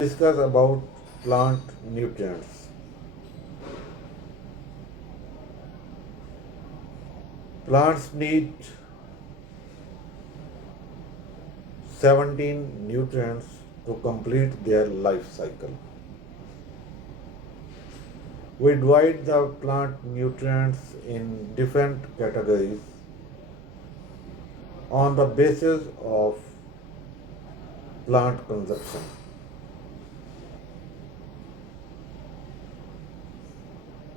Discuss about plant nutrients. Plants need 17 nutrients to complete their life cycle. We divide the plant nutrients in different categories on the basis of plant consumption.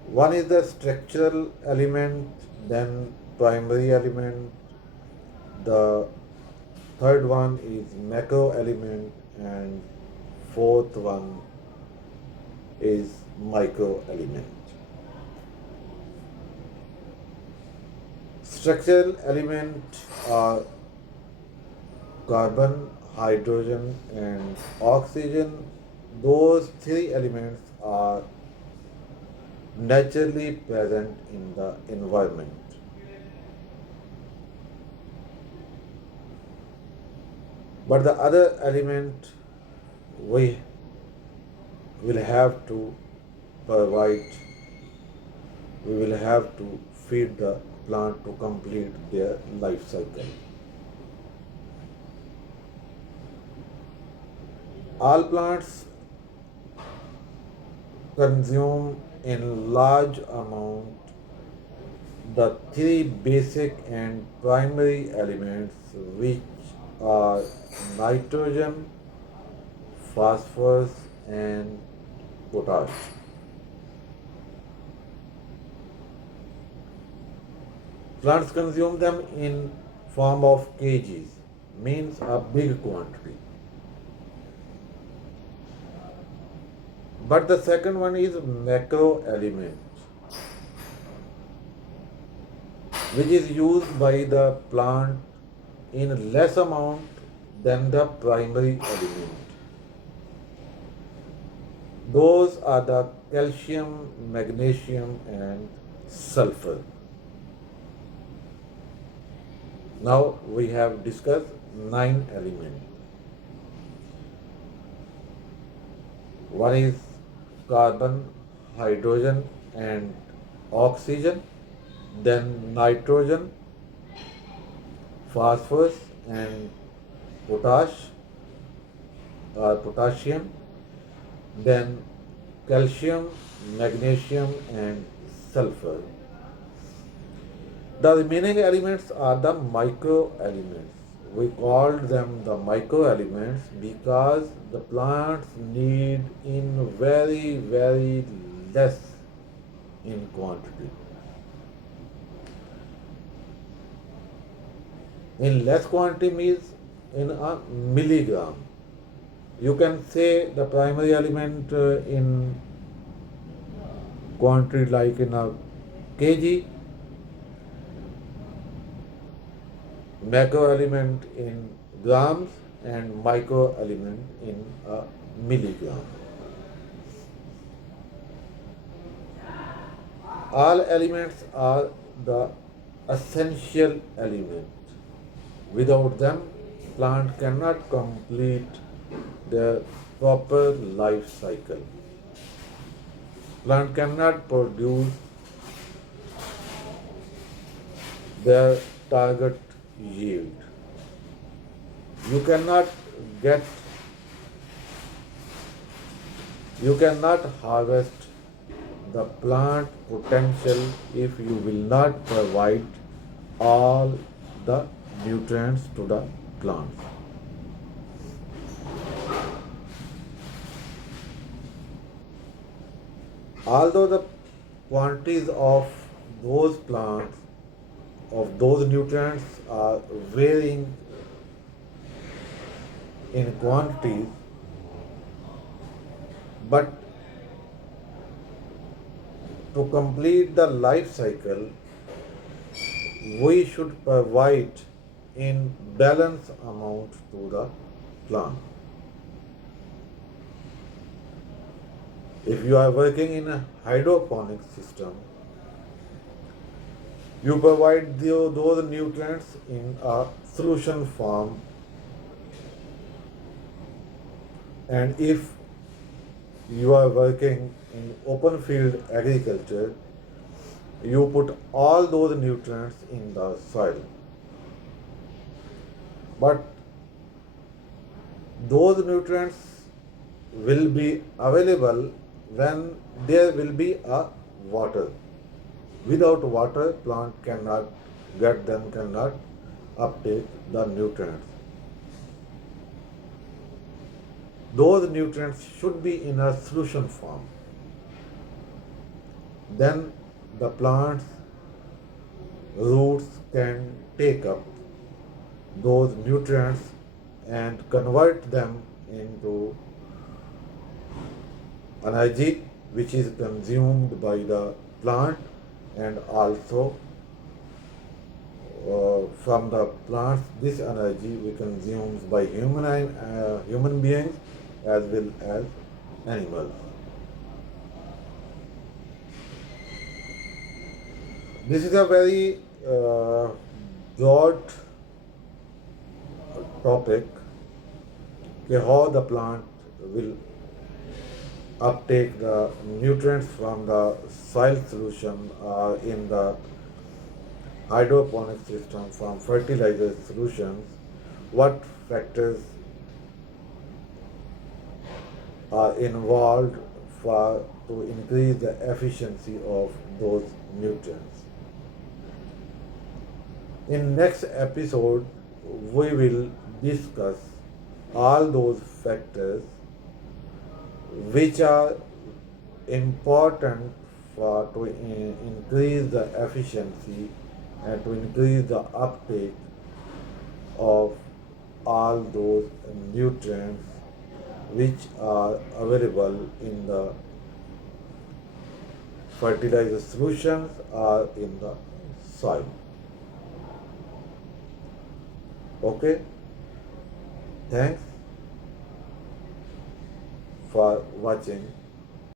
One is the structural element, then primary element, the third one is macro element, and fourth one is micro element. Structural element are carbon, hydrogen, and oxygen. Those three elements are naturally present in the environment. But the other element we will have to provide, we will have to feed the plant to complete their life cycle. All plants consume in large amount the three basic and primary elements, which are nitrogen, phosphorus, and potash. Plants consume them in form of kgs, means a big quantity. But the second one is macro element, which is used by the plant in less amount than the primary element. Those are the calcium, magnesium, and sulfur. Now we have discussed 9 elements. One is carbon, hydrogen, and oxygen, then nitrogen, phosphorus, and potash or potassium, then calcium, magnesium, and sulfur. The remaining elements are the micro elements. We called them the micro elements because the plants need in very less in quantity. In less quantity means in a milligram. You can say the primary element in quantity like in a kg, macro element in grams, and micro element in a milligram. All elements are the essential element. Without them, plant cannot complete their proper life cycle. Plant cannot produce their target yield. You cannot get, you cannot harvest the plant potential if you will not provide all the nutrients to the plants. Although the quantities of those plants, of those nutrients are varying in quantities, but to complete the life cycle, we should provide in balanced amount to the plant. If you are working in a hydroponic system, you provide those nutrients in a solution form, and if you are working in open field agriculture, you put all those nutrients in the soil. But those nutrients will be available when there will be a water. Without water, plant cannot get them, cannot uptake the nutrients. Those nutrients should be in a solution form. Then the plant's roots can take up those nutrients and convert them into energy which is consumed by the plant, and also from the plants this energy we consumes by human beings as well as animals. This is a very broad topic, how the plant will uptake the nutrients from the soil solution in the hydroponic system from fertilizer solutions, what factors are involved for to increase the efficiency of those nutrients. In next episode, we will discuss all those factors which are important for to increase the efficiency and to increase the uptake of all those nutrients which are available in the fertilizer solutions or in the soil. Okay, thanks for watching.